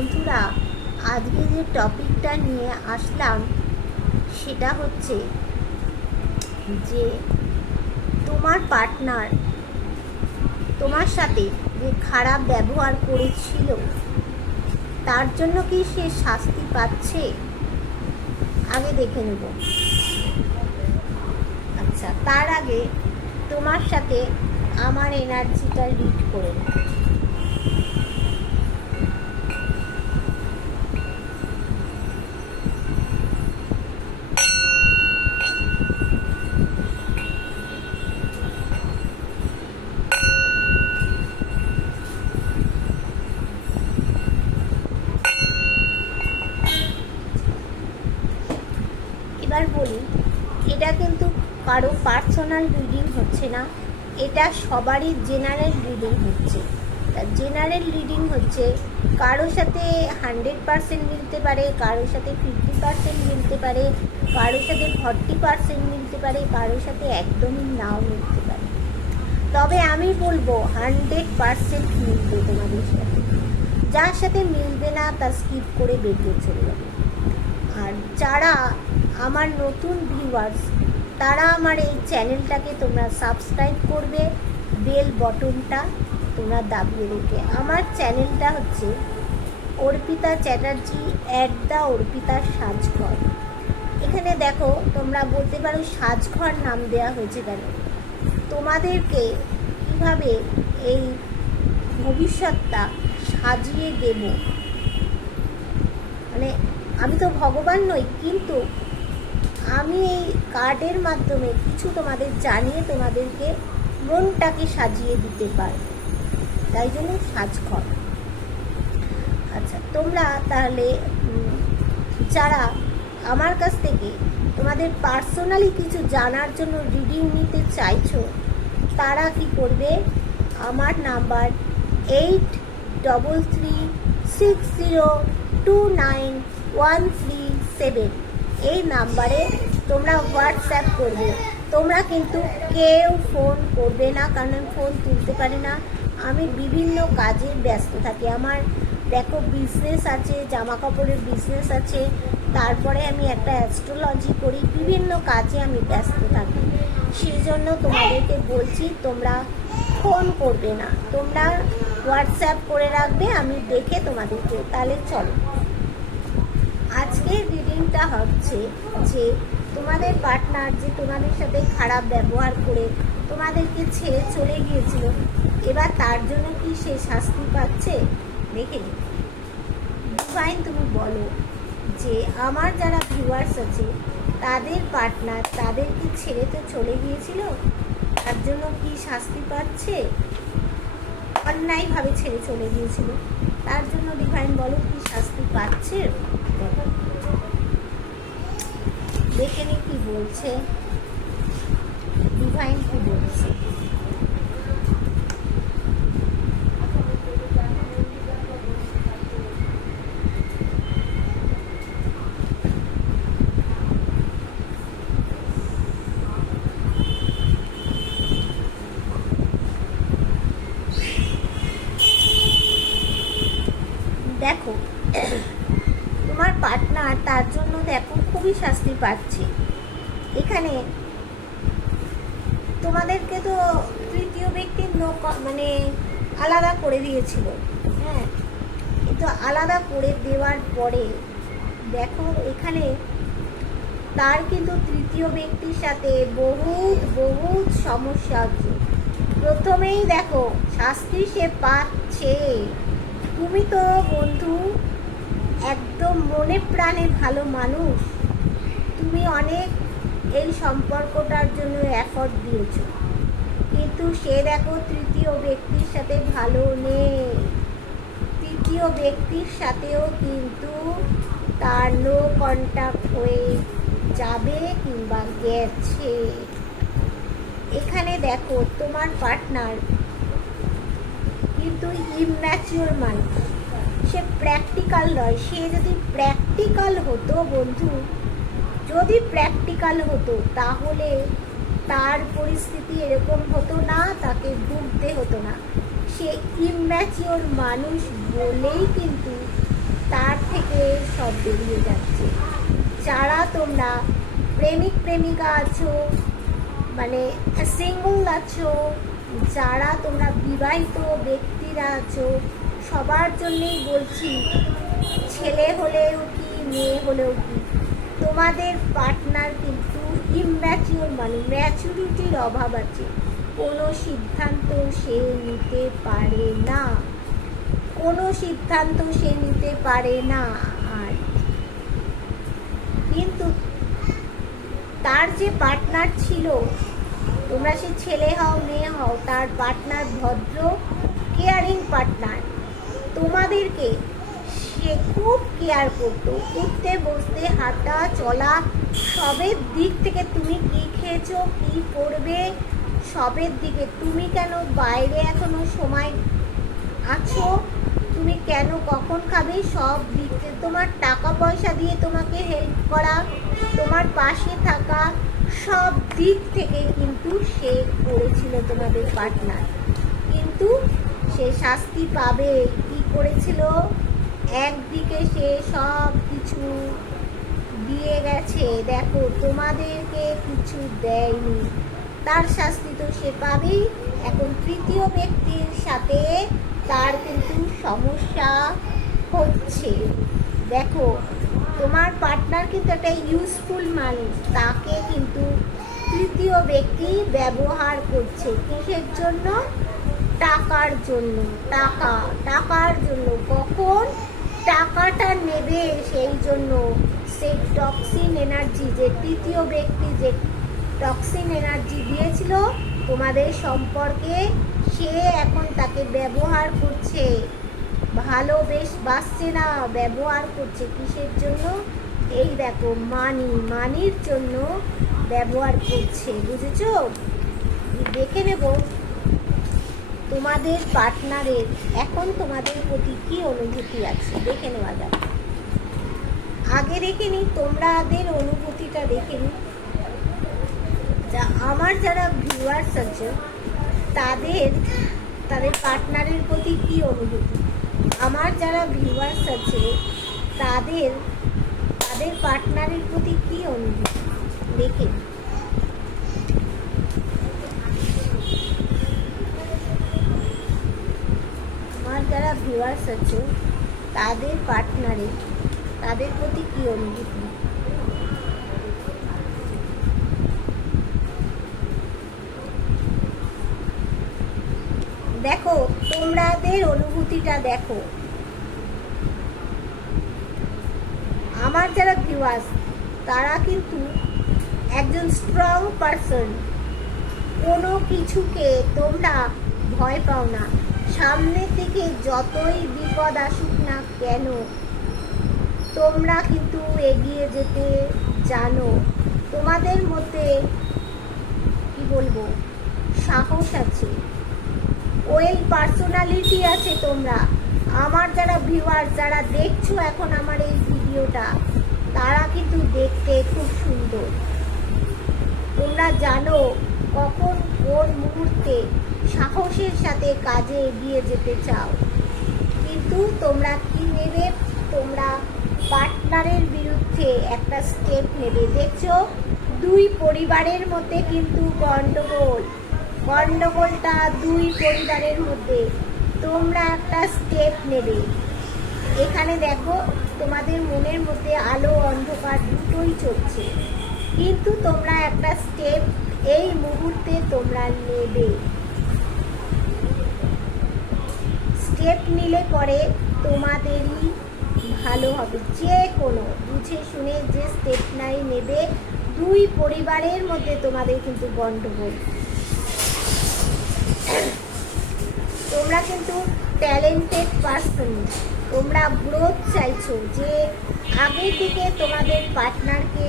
বন্ধুরা, আজকে যে টপিকটা নিয়ে আসলাম সেটা হচ্ছে যে তোমার পার্টনার তোমার সাথে যে খারাপ ব্যবহার করেছিল তার জন্য কি সে শাস্তি পাচ্ছে? আগে দেখে নেব। আচ্ছা, তার আগে তোমার সাথে আমার এনার্জিটা রিড করে নেব। এবার বলি, এটা কিন্তু কারো পার্সোনাল রিডিং হচ্ছে না, এটা সবারই জেনারেল রিডিং হচ্ছে। তা জেনারেল রিডিং হচ্ছে, কারো সাথে 100% মিলতে পারে, কারোর সাথে 50% মিলতে পারে, কারোর সাথে 40% মিলতে পারে, কারোর সাথে একদমই নাও মিলতে পারে। তবে আমি বলবো 100% মিলবে তোমাদের সাথে। যার সাথে মিলবে না তা স্কিপ করে বেরিয়ে চলে যাবে। আর যারা আমার নতুন ভিউয়ার্স, তারা আমার এই চ্যানেলটাকে তোমরা সাবস্ক্রাইব করবে, বেল বটনটা তোমরা দাবিয়ে রেখে। আমার চ্যানেলটা হচ্ছে অর্পিতা চ্যাটার্জি @অর্পিতা সাজঘর। এখানে দেখো, তোমরা বলতে পারো সাজঘর নাম দেওয়া হয়েছে কেন। তোমাদেরকে কীভাবে এই ভবিষ্যৎটা সাজিয়ে দেব, মানে আমি তো ভগবান নই, কিন্তু আমি এই কার্ডের মাধ্যমে কিছু তোমাদের জানিয়ে তোমাদেরকে মনটাকে সাজিয়ে দিতে পারব, তাই জন্য সাজঘর। আচ্ছা, তোমরা তাহলে যারা আমার কাছ থেকে তোমাদের পার্সোনালি কিছু জানার জন্য রিডিং নিতে চাইছো, তারা কি করবে, আমার নাম্বার 8360291337 এই নাম্বারে তোমরা হোয়াটসঅ্যাপ করবে। তোমরা কিন্তু কেউ ফোন করবে না, কারণ আমি ফোন তুলতে পারি না, আমি বিভিন্ন কাজে ব্যস্ত থাকি। আমার দেখো বিজনেস আছে, জামা কাপড়ের বিজনেস আছে, তারপরে আমি একটা অ্যাস্ট্রোলজি করি, বিভিন্ন কাজে আমি ব্যস্ত থাকি। সেই জন্য তোমাদেরকে বলছি তোমরা ফোন করবে না, তোমরা হোয়াটসঅ্যাপ করে রাখবে, আমি দেখে তোমাদেরকে। তাহলে চলো, আজকের রিডিংটা হচ্ছে যে তোমাদের পার্টনার যে তোমাদের সাথে খারাপ ব্যবহার করে তোমাদেরকে ছেড়ে চলে গিয়েছিল, এবার তার জন্য কি সে শাস্তি পাচ্ছে? দেখে নি ডিভাইন, তুমি বলো যে আমার যারা ভিউয়ার্স আছে তাদের পার্টনার তাদেরকে ছেড়ে তো চলে গিয়েছিল, তার জন্য কি শাস্তি পাচ্ছে? অন্যায়ভাবে ছেড়ে চলে গিয়েছিল, তার জন্য ডিভাইন বলো কি শাস্তি পাচ্ছে? দেখে নি কি বলছে ডিভাইন, কি বলছে। দেখো, তোমার পার্টনার তার জন্য দেখো খুবই শাস্তি পাচ্ছে। এখানে তোমাদেরকে তো তৃতীয় ব্যক্তির মানে আলাদা করে দিয়েছিল, হ্যাঁ, কিন্তু আলাদা করে দেওয়ার পরে দেখো এখানে তার কিন্তু তৃতীয় ব্যক্তির সাথে বহুত সমস্যা হচ্ছে। প্রথমেই দেখো শাস্তি সে পাচ্ছে। তুমি তো বন্ধু একদম মনে প্রাণে ভালো মানুষ, তুমি অনেক এই সম্পর্কটার জন্য এফর্ট দিয়েছো, কিন্তু সে দেখো তৃতীয় ব্যক্তির সাথে ভালো নেই। তৃতীয় ব্যক্তির সাথেও কিন্তু তার নো কন্ট্যাক্ট হয়ে যাবে কিংবা গেছে। এখানে দেখো তোমার পার্টনার কিন্তু ইম্যাচিওর মানুষ, সে প্র্যাকটিক্যাল নয়। সে যদি প্র্যাকটিক্যাল হতো বন্ধু, যদি প্র্যাকটিক্যাল হতো তাহলে তার পরিস্থিতি এরকম হতো না, তাকে ভুগতে হতো না। সে ইম্যাচিওর মানুষ বলেই কিন্তু তার থেকে সব বেরিয়ে যাচ্ছে। যারা তোমরা প্রেমিক প্রেমিকা আছো, মানে সিঙ্গল আছো, যারা তোমরা বিবাহিত ব্যক্তিরা আছো, সবার জন্যই বলছি, ছেলে হলেও কি মেয়ে হলেও কি, তোমাদের পার্টনার কিন্তু ইম্যাচিওর, মানে ম্যাচুরিটির অভাব আছে। কোনো সিদ্ধান্ত সে নিতে পারে না, কোনো সিদ্ধান্ত সে নিতে পারে না। আর কিন্তু তার যে পার্টনার ছিল, তোমরা সে ছেলে হও মেয়ে হও, তার পার্টনার ভদ্র কেয়ারিং পার্টনার, তোমাদেরকে সে খুব কেয়ার করতো। উঠতে বসতে হাঁটা চলা সবের দিক থেকে, তুমি কি খেয়েছো কি করবে সবের দিকে, তুমি কেন বাইরে এখনো সময় আছো, তুমি কেন কখন খাবে, সব দিক থেকে তোমার টাকা পয়সা দিয়ে তোমাকে হেল্প করা, তোমার পাশে থাকা, সব দিক থেকে কিন্তু সে করেছিল তোমাদের পার্টনার। কিন্তু সে শাস্তি পাবে। কি করেছিল? একদিকে সে সব কিছু দিয়ে গেছে, দেখো তোমাদেরকে কিছু দেয়নি, তার শাস্তি তো সে পাবেই। এখন তৃতীয় ব্যক্তির সাথে তার কিন্তু সমস্যা হচ্ছে। দেখো তোমার পার্টনার কিন্তু একটা ইউজফুল মানুষ, তাকে কিন্তু তৃতীয় ব্যক্তি ব্যবহার করছে। কিসের জন্য? টাকার জন্য। টাকার জন্য। কখন টাকাটা নেবে সেই জন্য সেই টক্সিন এনার্জি, যে তৃতীয় ব্যক্তি যে টক্সিন এনার্জি দিয়েছিল তোমাদের সম্পর্কে, সে এখন তাকে ব্যবহার করছে। ভালোবাসছে না, ব্যবহার করছে। কিসের জন্য? এই দেখো মানির জন্য ব্যবহার করছে, বুঝেছো? দেখে নেব তোমাদের পার্টনারের এখন তোমাদের প্রতি কি অনুভূতি আছে, দেখে নেওয়া যাক। আগে দেখে নিই তোমাদের অনুভূতিটা, দেখে নিই। আমার যারা ভিউয়ার্স আছে তাদের পার্টনারের প্রতি কি অনুভূতি, আমার যারা ভিউয়ার্স আছে তাদের পার্টনারের প্রতি কি অনুভূতি, দেখে আমার যারা ভিউয়ার্স আছে তাদের প্রতি কি অনুভূতি। দেখো তোমাদের অনুভূতিটা দেখো। আমার যারা ভিউয়ার্স তারা কিন্তু একজন স্ট্রং পারসন, কোনো কিছুকে তোমরা ভয় পাও না। সামনের দিকে যতই বিপদ আসুক না কেন, তোমরা কিন্তু এগিয়ে যেতে জানো। তোমাদের মধ্যে কি বলবো, সাহস আছে, ওয়েল পার্সোনালিটি আছে। তোমরা আমার যারা ভিউয়ার্স, যারা দেখছো এখন আমার এই ভিডিওটা, তারা কিন্তু দেখতে খুব সুন্দর। তোমরা জানো কখন কোন মুহূর্তে সাহসের সাথে কাজে এগিয়ে যেতে চাও। কিন্তু তোমরা কি নেবে? তোমরা পার্টনারের বিরুদ্ধে একটা স্টেপ নেবে। দেখছো দুই পরিবারের মধ্যে কিন্তু গন্ডগোলটা দুই পরিবারের মধ্যে। তোমরা একটা স্টেপ নেবে। এখানে দেখো তোমাদের মনের মধ্যে আলো অন্ধকার দুটোই চলছে, কিন্তু তোমরা একটা স্টেপ এই মুহূর্তে তোমরা নেবে। স্টেপ নিলে পরে তোমাদেরই ভালো হবে। যে কোনো বুঝে শুনে যে স্টেপ নাই নেবে, দুই পরিবারের মধ্যে তোমাদের কিন্তু গন্ডগোল। তোমরা কিন্তু ট্যালেন্টেড পারসন, তোমরা গ্রোথ চাইছো, যে আগের দিকে তোমাদের পার্টনারকে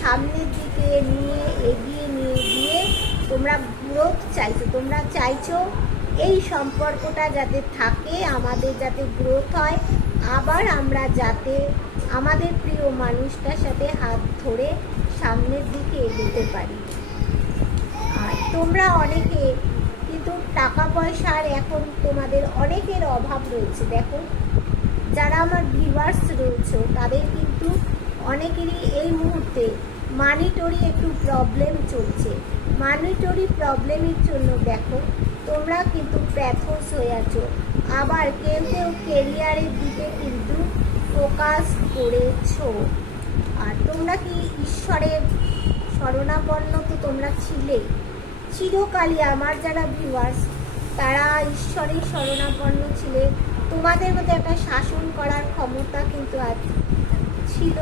সামনের দিকে নিয়ে এগিয়ে নিয়ে গিয়ে তোমরা গ্রোথ চাইছো। তোমরা চাইছো এই সম্পর্কটা যাতে থাকে, আমাদের যাতে গ্রোথ হয়, আবার আমরা যাতে আমাদের প্রিয় মানুষটার সাথে হাত ধরে সামনের দিকে এগোতে পারি। আর তোমরা অনেকে কিন্তু টাকা পয়সার এখন তোমাদের অনেকের অভাব রয়েছে। দেখো যারা আমার ভিউয়ার্স রয়েছে তাদের কিন্তু অনেকেরই এই মুহূর্তে মানিটরি একটু প্রবলেম চলছে। মানিটরি প্রবলেমের জন্য দেখো তোমরা কিন্তু প্যাথোস হয়ে আছো, আবার কেউ কেউ কেরিয়ারের দিকে কিন্তু ফোকাস করেছো। আর তোমরা কি ঈশ্বরের শরণাপন্ন তো তোমরা ছিলে চিরকালই। আমার যারা ভিউয়ার্স তারা ঈশ্বরের শরণাপন্ন ছিলে, তোমাদের মধ্যে একটা শাসন করার ক্ষমতা কিন্তু আজ ছিল।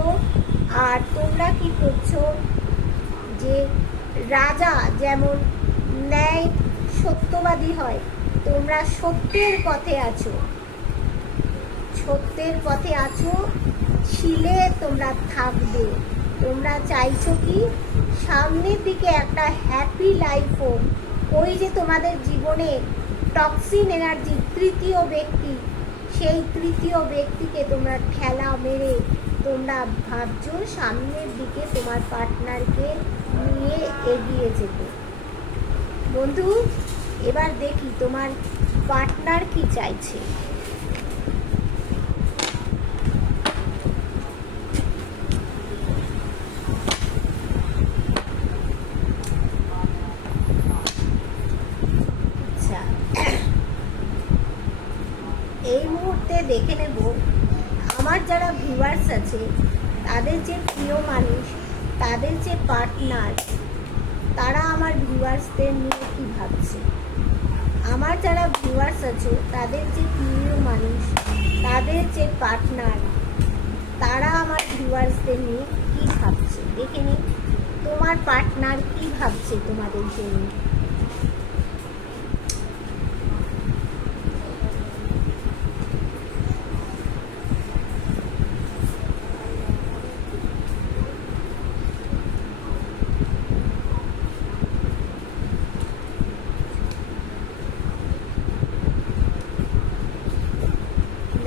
আর তোমরা কি করছো যে রাজা যেমন ন্যায় সত্যবাদী হয়, তোমরা সত্যের পথে আছো, সত্যের পথে আছো, ছিলে, তোমরা থাকবে। তোমরা চাইছো কি সামনের দিকে একটা হ্যাপি লাইফ হোক। ওই যে তোমাদের জীবনে টক্সিন এনার্জি তৃতীয় ব্যক্তি, সেই তৃতীয় ব্যক্তিকে তোমরা ঠেলা মেরে তোমরা ভাবছো সামনের দিকে তোমার পার্টনারকে নিয়ে এগিয়ে যেতে। বন্ধু, এবার দেখি তোমার পার্টনার কি চাইছে। আচ্ছা, এই মুহূর্তে দেখে নেব আমার যারা ভিউয়ার্স আছে তাদের যে প্রিয় মানুষ, তাদের যে পার্টনার, তারা আমার ভিউয়ার্সদের নিয়ে কী ভাবছে। আমার যারা ভিউয়ার্স আছে তাদের যে প্রিয় মানুষ, তাদের যে পার্টনার, তারা আমার ভিউয়ার্সদের নিয়ে কী ভাবছে। দেখে নিই তোমার পার্টনার কী ভাবছে তোমাদের জন্য।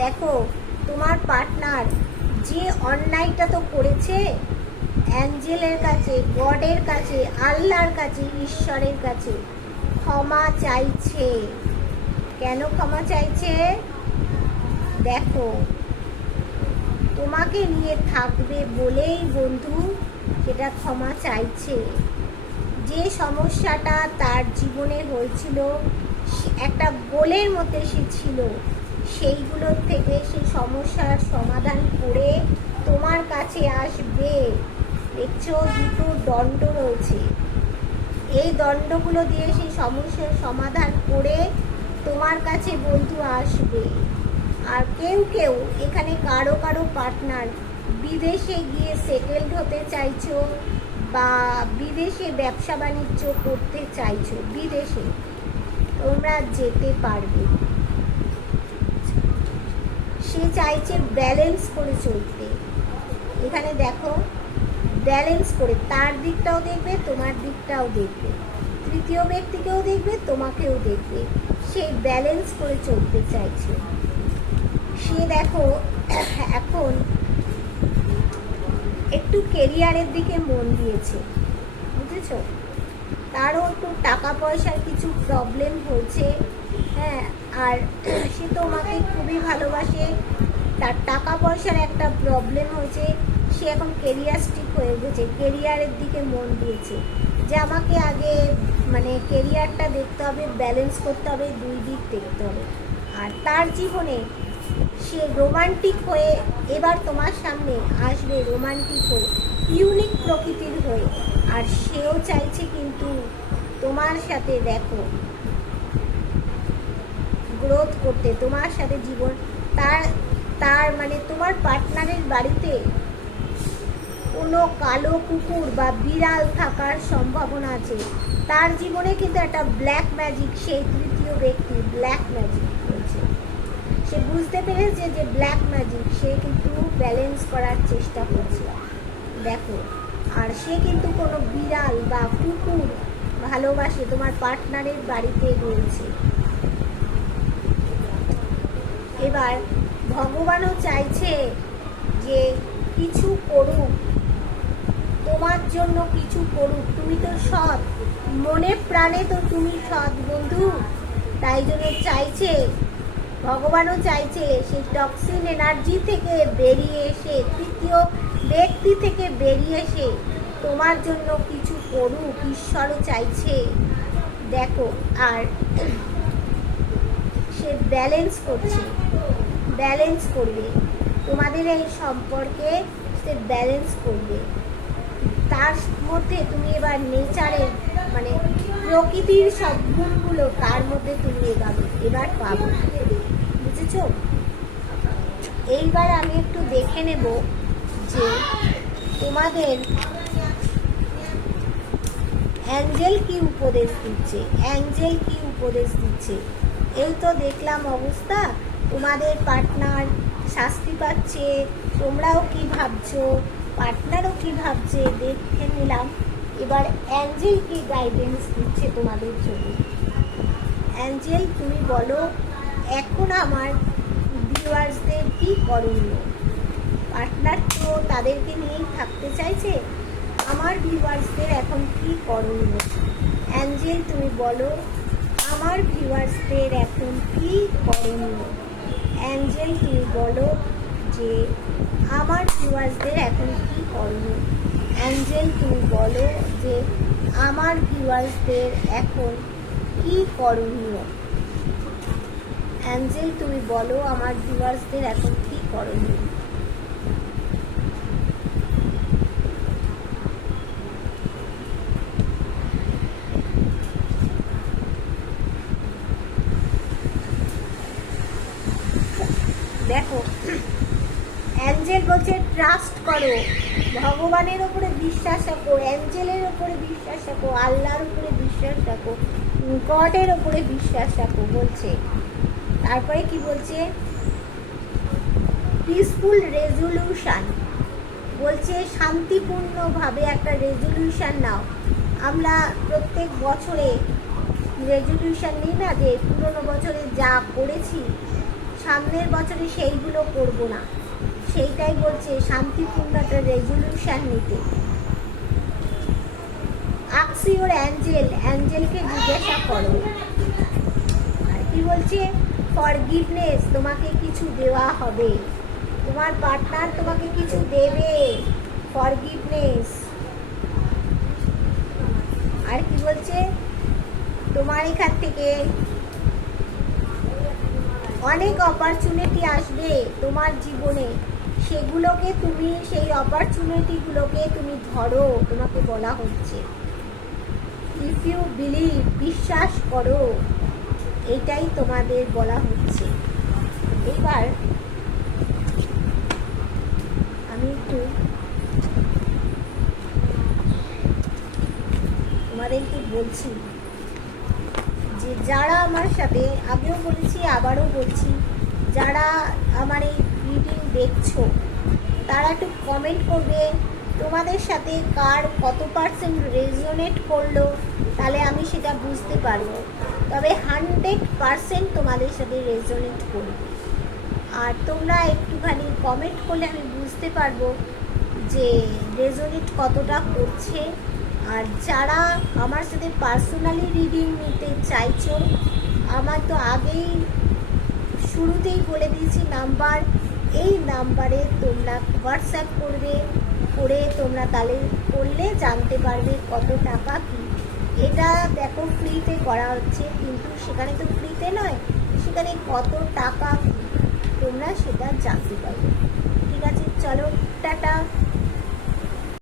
দেখো তোমার পার্টনার যে অন্যায়টা তো করেছে, অ্যাঞ্জেলের কাছে, গডের কাছে, আল্লাহর কাছে, ঈশ্বরের কাছে ক্ষমা চাইছে। কেন ক্ষমা চাইছে? দেখো তোমাকে নিয়ে থাকবে বলেই বন্ধু সেটা ক্ষমা চাইছে। যে সমস্যাটা তার জীবনে হয়েছিল, একটা গোলের মধ্যে সে ছিল, সেইগুলোর থেকে সেই সমস্যার সমাধান করে তোমার কাছে আসবে। দেখছো দুটো দণ্ড রয়েছে, এই দণ্ডগুলো দিয়ে সেই সমস্যার সমাধান করে তোমার কাছে বন্ধু আসবে। আর কেউ কেউ এখানে কারো কারো পার্টনার বিদেশে গিয়ে সেটেলড হতে চাইছো, বা বিদেশে ব্যবসা বাণিজ্য করতে চাইছো, বিদেশে তোমরা যেতে পারবে। সে চাইছে ব্যালেন্স করে চলতে। এখানে দেখো ব্যালেন্স করে, তার দিকটাও দেখবে, তোমার দিকটাও দেখবে, তৃতীয় ব্যক্তিকেও দেখবে, তোমাকেও দেখবে। সে ব্যালেন্স করে চলতে চাইছে। সে দেখো এখন একটু কেরিয়ারের দিকে মন দিয়েছে, বুঝেছো? তারও একটু টাকা পয়সার কিছু প্রবলেম হয়েছে, হ্যাঁ। আর সে তোমাকে খুবই ভালোবাসে, তার টাকা পয়সার একটা প্রবলেম হয়েছে, সে এখন কেরিয়ারিস্টিক হয়ে গেছে, কেরিয়ারের দিকে মন দিয়েছে যে আমাকে আগে মানে কেরিয়ারটা দেখতে হবে, ব্যালেন্স করতে হবে, দুই দিক দেখতে হবে। আর তার জীবনে সে রোমান্টিক হয়ে এবার তোমার সামনে আসবে, রোমান্টিক হয়ে, ইউনিক প্রকৃতির হয়ে। আর সেও চাইছে কিন্তু তোমার সাথে দেখো গ্রোথ করতে, তোমার সাথে জীবন। তার তার মানে তোমার পার্টনারের বাড়িতে কোনো কালো কুকুর বা বিড়াল থাকার সম্ভাবনা আছে। তার জীবনে কিন্তু একটা ব্ল্যাক ম্যাজিক, সেই তৃতীয় ব্যক্তি ব্ল্যাক ম্যাজিক হয়েছে। সে বুঝতে পেরেছে যে ব্ল্যাক ম্যাজিক, সে কিন্তু ব্যালেন্স করার চেষ্টা করছে, দেখো। আর সে কিন্তু কোনো বিড়াল বা কুকুর ভালোবাসে, তোমার পার্টনারের বাড়িতে রয়েছে। এবার ভগবানও চাইছে যে কিছু করুক, তোমার জন্য কিছু করুক। তুমি তো সৎ, মনে প্রাণে তো তুমি সৎ বন্ধু, তাই জন্য চাইছে ভগবানও চাইছে সেই টক্সিন এনার্জি থেকে বেরিয়ে এসে, তৃতীয় ব্যক্তি থেকে বেরিয়ে এসে তোমার জন্য কিছু করুক। ঈশ্বরও চাইছে, দেখো। আর সে ব্যালেন্স করছে, ব্যালেন্স করবে তোমাদের এই সম্পর্কে, সে ব্যালেন্স করবে। তার মধ্যে তুমি এবার নেচারের মানে প্রকৃতির সব গুণগুলো তার মধ্যে তুমি এবার পাবো, বুঝেছ? এইবার আমি একটু দেখে নেব যে তোমাদের অ্যাঞ্জেল কি উপদেশ দিচ্ছে, অ্যাঞ্জেল কি উপদেশ দিচ্ছে। এই তো দেখলাম অবস্থা, তোমাদের পার্টনার শাস্তি পাচ্ছে, তোমরাও কি ভাবছো, পার্টনারও কি ভাবছে দেখে নিলাম। এবার অ্যাঞ্জেল কি গাইডেন্স দিচ্ছে তোমাদের জন্য। অ্যাঞ্জেল তুমি বলো এখন আমার ভিউয়ার্সদের কি করণীয়। পার্টনার তো তাদেরকে নিয়েই থাকতে চাইছে, আমার ভিউয়ার্সদের এখন কি করণীয়। অ্যাঞ্জেল তুমি বলো আমার ভিউয়ার্সদের এখন কি করণীয়। অ্যাঞ্জেল তুমি বলো যে আমার ভিউয়ার্সদের এখন কি করণীয়। অ্যাঞ্জেল তুমি বলো যে আমার ভিউয়ার্সদের এখন কি করণীয়। অ্যাঞ্জেল তুমি বলো আমার ভিউয়ার্সদের এখন কি করণীয়। দেখো অ্যাঞ্জেল বলছে ট্রাস্ট করো, ভগবানের ওপরে বিশ্বাস রাখো, অ্যাঞ্জেলের ওপরে বিশ্বাস রাখো, আল্লাহর উপরে বিশ্বাস রাখো, গডের ওপরে বিশ্বাস রাখো বলছে। তারপরে কি বলছে, পিসফুল রেজলিউশন বলছে, শান্তিপূর্ণভাবে একটা রেজলিউশন নাও। আমরা প্রত্যেক বছরে রেজলিউশন নিই না, যে পুরোনো বছরে যা করেছি সামনের বছরে সেইগুলো করব না, সেইটাই বলছে শান্তিপূর্ণ একটা রেজলিউশন নিতে। আস্ক ইওর অ্যাঞ্জেল, অ্যাঞ্জেলকে জিজ্ঞাসা করো। আর কি বলছে, ফরগিভনেস, তোমাকে কিছু দেওয়া হবে, তোমার পার্টনার তোমাকে কিছু দেবে, ফরগিভনেস। আর কি বলছে, তোমার এখান থেকে অনেক অপরচুনিটি আসবে তোমার জীবনে, সেগুলোকে তুমি, সেই অপরচুনিটিগুলোকে তুমি ধরো, তোমাকে বলা হচ্ছে। ইফ ইউ বিলিভ, বিশ্বাস করো, এটাই তোমাদের বলা হচ্ছে। এবার আমি একটু তোমাদেরকে বলছি যে যারা আমার সাথে, আগেও বলেছি আবারও বলছি, যারা আমার এই রিডিং দেখছো তারা একটু কমেন্ট করবে তোমাদের সাথে কার কত পার্সেন্ট রেজোনেট করলো, তাহলে আমি সেটা বুঝতে পারবো। তবে 100% তোমাদের সাথে রেজোনেট করবে। আর তোমরা একটুখানি কমেন্ট করলে আমি বুঝতে পারবো যে রেজোনেট কতটা করছে। আর যারা আমার সাথে পার্সোনালি রিডিং নিতে চাইছো, আমার তো আগেই শুরুতেই বলে দিয়েছি নাম্বার, এই নাম্বারে তোমরা হোয়াটসঅ্যাপ করবে, করে তোমরা তাহলে করলে জানতে পারবে কত টাকা কি। এটা দেখো ফ্রিতে করা হচ্ছে, কিন্তু সেখানে তো ফ্রিতে নয়, সেখানে কত টাকা তোমরা সেটা জানতে পারবে।